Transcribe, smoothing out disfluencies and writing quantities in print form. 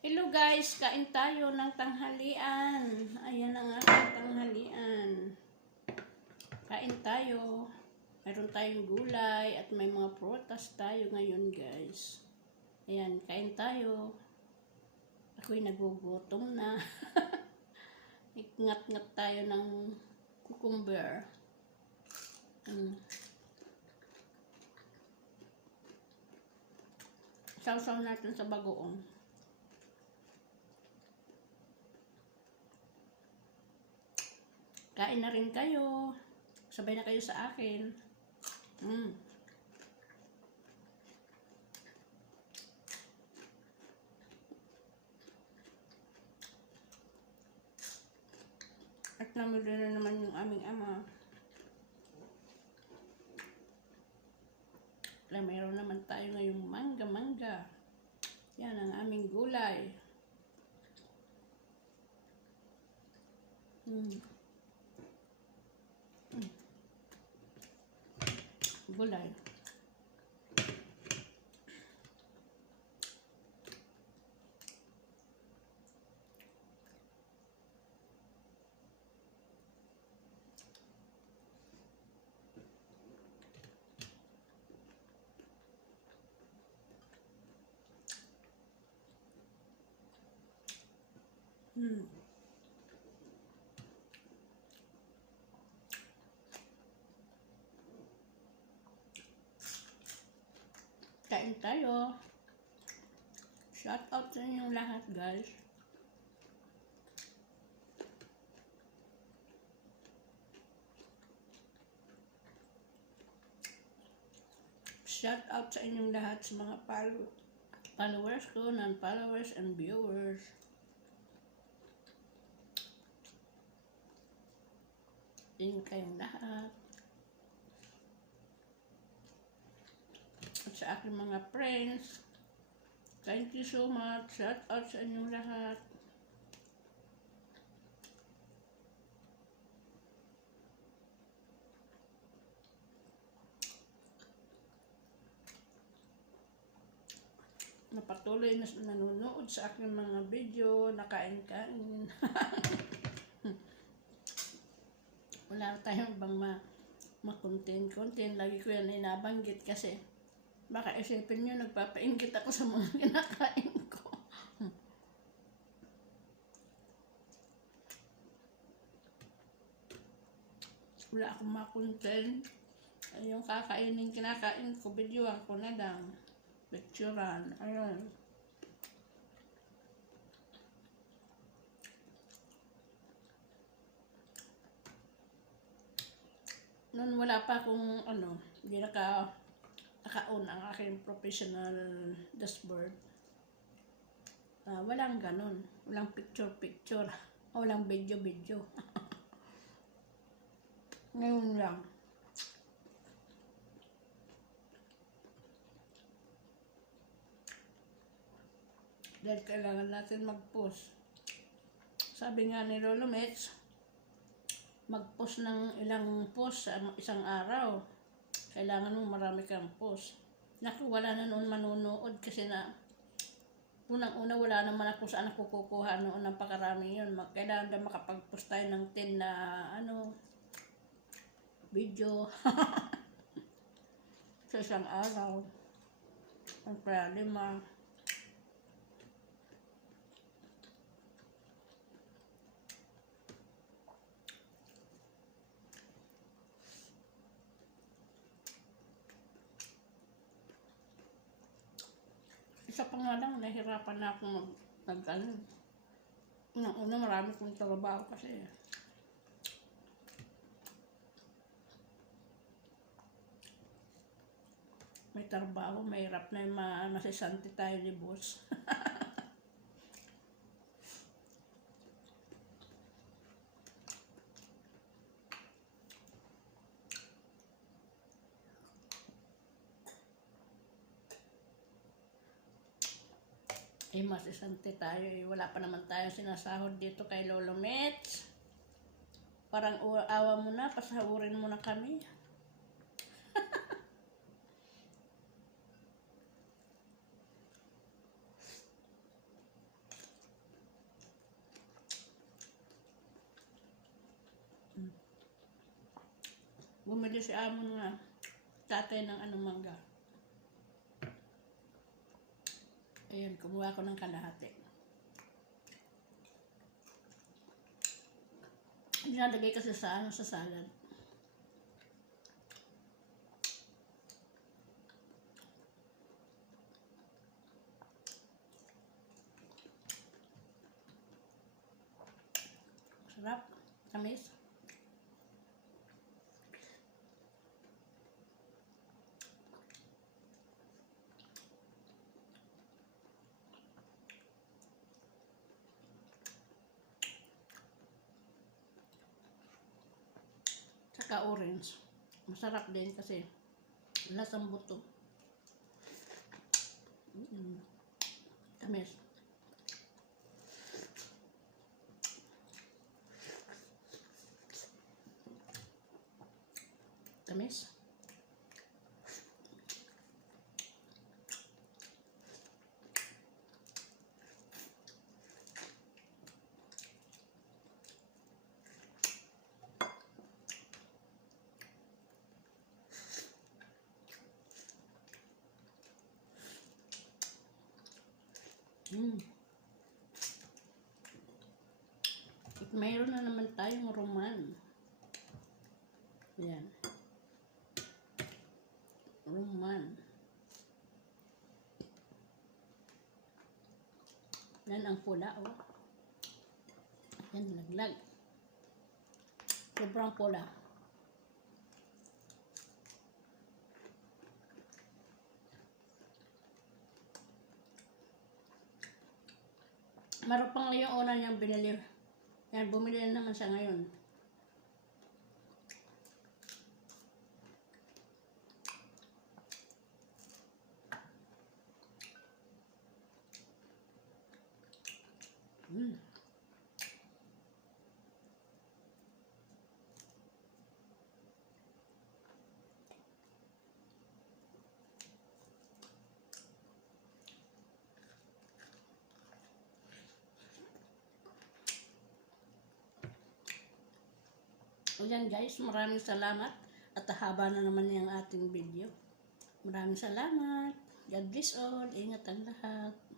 Hello guys, kain tayo ng tanghalian. Ayan ang aking tanghalian. Kain tayo. Mayroon tayong gulay at may mga prutas tayo ngayon guys. Ayan, kain tayo. Ako'y nagugutom na. Ngat-ngat tayo ng cucumber. Sausaw natin sa bagoong. Kain na rin kayo. Sabay na kayo sa akin. At namili na naman yung aming ama. Mayroon naman tayo ngayong mangga. Yan ang aming gulay. Gulay. Kain tayo. Shout out sa inyong lahat guys. Shout out sa inyong lahat sa mga followers ko, non-followers and viewers. Ingat kayong lahat. At sa aking mga friends, thank you so much. Shout out sa inyong lahat. Napatuloy na nanonood sa aking mga video, nakain-kain. Wala tayong bang ma-content. Lagi ko yan inabanggit kasi baka isipin nyo nagpapainggit ako sa mga kinakain ko. Wala akong ma-content. Yung kinakain ko, videoan ko na lang. Picturean. Ayun. Noon wala pa akong hindi naka-on ang aking professional dashboard. Walang ganon. Walang picture. Walang video. Ngayon lang. Dahil kailangan natin mag-post. Sabi nga ni Lolo Mets, mag-post ng ilang post sa isang araw. Kailangan mo marami kang post. Naku, wala na noon manunood kasi na unang-una wala naman ako saan ako kukuha noon ng pakarami yun. Kailangan na makapag-post tayo ng 10 na video sa isang araw. Ang kaya 5. Isa pa nga lang, nahirapan na akong Una marami kong trabaho kasi. May trabaho, mahirap na yung masisante tayo ni boss. Masisante tayo. Wala pa naman tayong sinasahod dito kay Lolo Mets. Parang awa mo na, pasahurin mo na kami. Bumili si Amon nga tatay ng mangga. Ayun, kumuha ko ng kalahati. Nilalagay kasi sa sa salad. Sarap, tamis. Saka orange. Masarap din kasi lasang buto. Tamis. Tamis. At mayroon na naman tayong roman. Yan. Roman. Yan ang pula, oh. Yan, laglag. Sobrang pula. Marupang na yung una niyang binili. Yan, bumili na naman siya ngayon. Ayan guys, maraming salamat. At haba na naman yung ating video. Maraming salamat. God bless all. Ingat ang lahat.